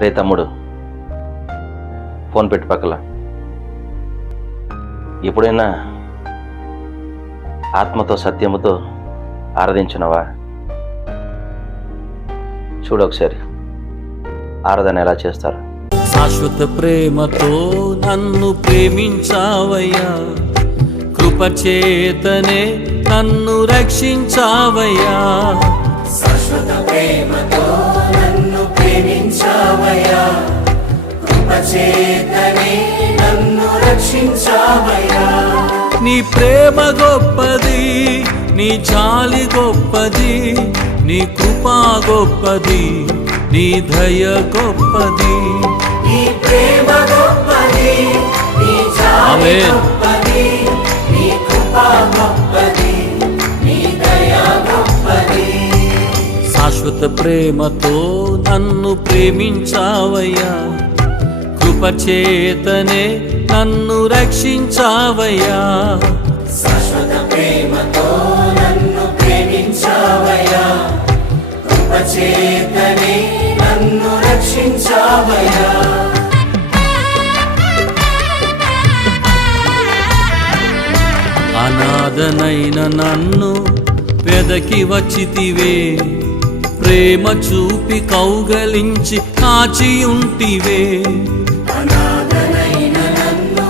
రే తమ్ముడు, ఫోన్ పెట్టి పక్కల. ఎప్పుడైనా ఆత్మతో సత్యముతో ఆరాధించినవా? చూడు ఒకసారి ఆరాధన ఎలా చేస్తారు. శాశ్వత ప్రేమతో నన్ను ప్రేమించావయ్యా, కృపచేతనే నన్ను రక్షించావయ్యా. శాశ్వత ప్రేమతో నన్ను ప్రేమించావయ్యా, కృపచేతనే నన్ను రక్షించావయ్యా. నీ ప్రేమ గొప్పది, నీ జాలి గొప్పది, నీ కృపా గొప్పది, నీ దయ గొప్పది. నీ ప్రేమ గొప్పది, నీ జాలి గొప్పది, నీ కృపా గొప్పది, నీ దయ గొప్పది. శాశ్వత ప్రేమతో నన్ను ప్రేమించావయ్యా, కృపచేతనే నన్ను రక్షించావయ్యా. శాశ్వత ప్రేమతో నన్ను ప్రేమించావయ్యా, కృపచేతనే నన్ను రక్షించావయ్యా. అనాథనైన నన్ను వెదకి వచ్చితివే, ప్రేమ చూపి కౌగలించి కాచి ఉంటివే. అనాథనైన నన్ను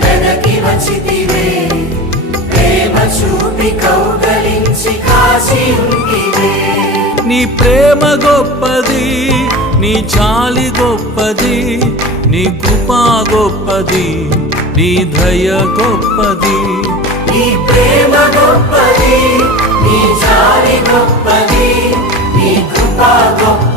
వెదకి వచ్చితివే, ప్రేమ చూపి కౌగలించి కాచి ఉంటివే. నీ ప్రేమ గొప్పది, నీ జాలి గొప్పది, నీ కృపా గొప్పది, నీ దయ గొప్పది. నీ ప్రేమ గొప్పది, నీ జాలి గొప్పది, నీ కృపా గొప్పది,